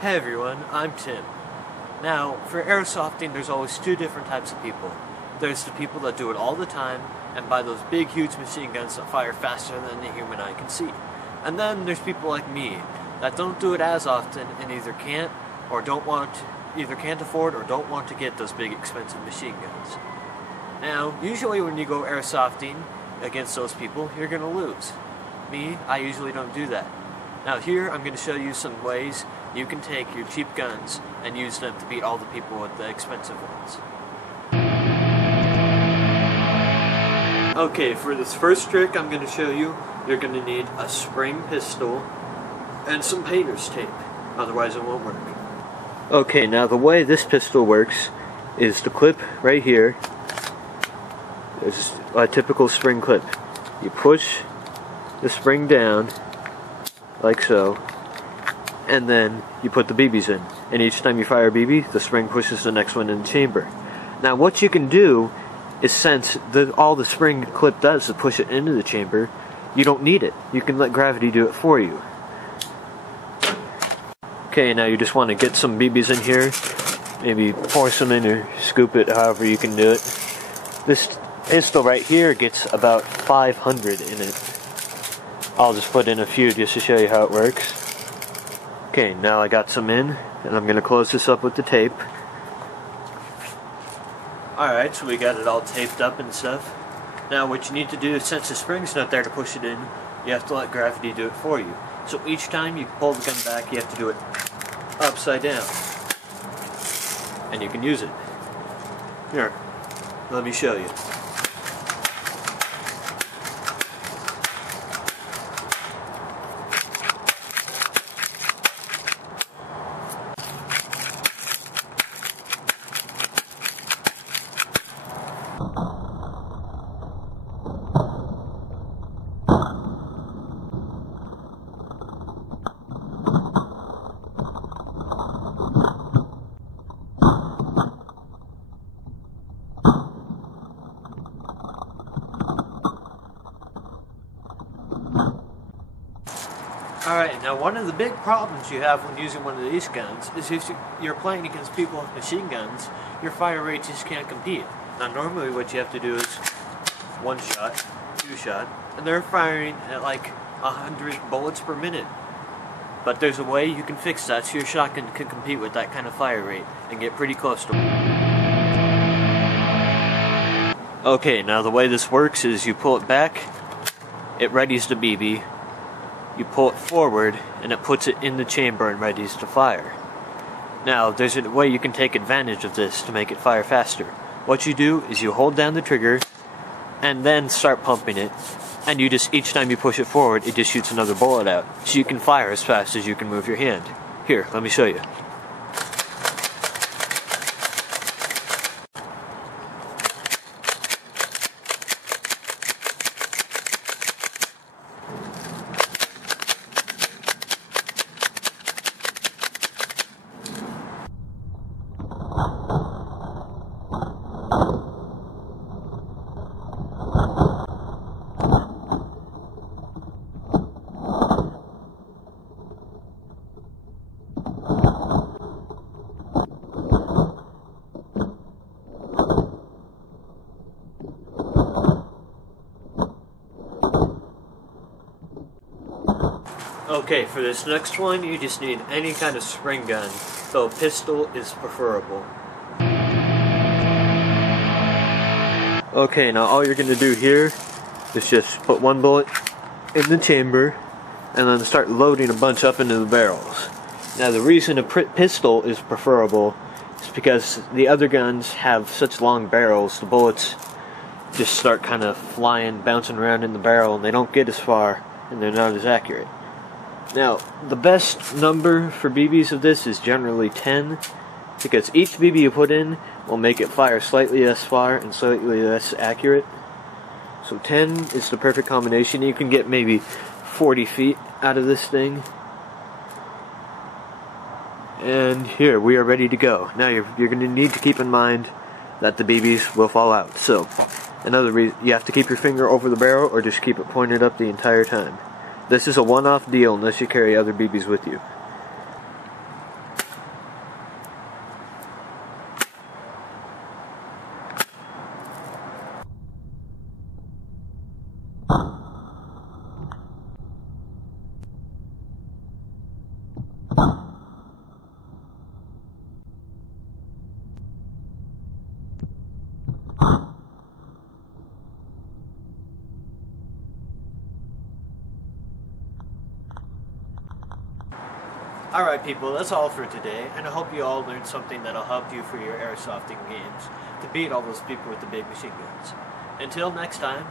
Hey everyone, I'm Tim. Now, for airsofting, there's always two different types of people. There's the people that do it all the time, and buy those big, huge machine guns that fire faster than the human eye can see. And then there's people like me, that don't do it as often, and either can't afford or don't want to get those big, expensive machine guns. Now, usually when you go airsofting against those people, you're going to lose. Me, I usually don't do that. Now here, I'm going to show you some ways you can take your cheap guns and use them to beat all the people with the expensive ones. Okay, for this first trick I'm going to show you, you're going to need a spring pistol and some painter's tape, otherwise it won't work. Okay, now the way this pistol works is the clip right here is a typical spring clip. You push the spring down like so, and then you put the BBs in, and each time you fire a BB, the spring pushes the next one in the chamber. Now what you can do is, since all the spring clip does is push it into the chamber, you don't need it. You can let gravity do it for you. Okay, now you just want to get some BBs in here, maybe pour some in or scoop it, however you can do it. This pistol right here gets about 500 in it. I'll just put in a few just to show you how it works. Okay, now I got some in, and I'm going to close this up with the tape. Alright, so we got it all taped up and stuff. Now what you need to do, since the spring's not there to push it in, you have to let gravity do it for you. So each time you pull the gun back, you have to do it upside down. And you can use it. Here, let me show you. Alright, now one of the big problems you have when using one of these guns is if you're playing against people with machine guns, your fire rate just can't compete. Now normally what you have to do is 1 shot, 2 shot, and they're firing at like 100 bullets per minute. But there's a way you can fix that so your shotgun can compete with that kind of fire rate and get pretty close to it. Okay, now the way this works is you pull it back, it readies the BB, you pull it forward, and it puts it in the chamber and readies to fire. Now, there's a way you can take advantage of this to make it fire faster. What you do is you hold down the trigger, and then start pumping it, and you just, each time you push it forward, it just shoots another bullet out. So you can fire as fast as you can move your hand. Here, let me show you. Okay, for this next one, you just need any kind of spring gun, though a pistol is preferable. Okay, now all you're going to do here is just put 1 bullet in the chamber, and then start loading a bunch up into the barrels. Now the reason a pistol is preferable is because the other guns have such long barrels, the bullets just start kind of flying, bouncing around in the barrel, and they don't get as far, and they're not as accurate. Now, the best number for BBs of this is generally 10, because each BB you put in will make it fire slightly less far and slightly less accurate. So 10 is the perfect combination. You can get maybe 40 feet out of this thing. And here, we are ready to go. Now, you're going to need to keep in mind that the BBs will fall out. So, another reason, you have to keep your finger over the barrel or just keep it pointed up the entire time. This is a one-off deal unless you carry other BBs with you. Alright people, that's all for today, and I hope you all learned something that'll help you for your airsofting games to beat all those people with the big machine guns. Until next time,